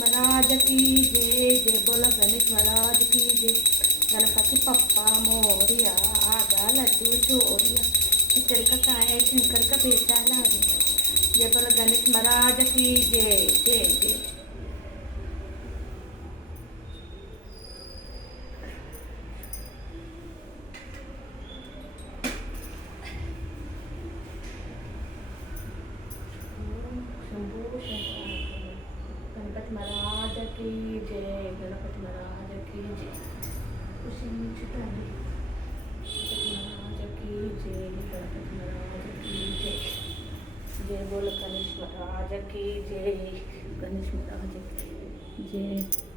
महाराज की जय। जय बोलो गणेश महाराज की जय। गणपति पप्पा मोरिया आगा लड्डू चोरिया चिकन का काय शंकर का बेटा लारिया। जय बोलो गणेश महाराज की जय जय जय। गणपति महाराज की जय। गणपति महाराज की जय। खुशी छुटाई गणपति महाराज की जय। गणपति महाराज की जय। जय बोल गणेश महाराज की जय। गणेश महाराज की जय।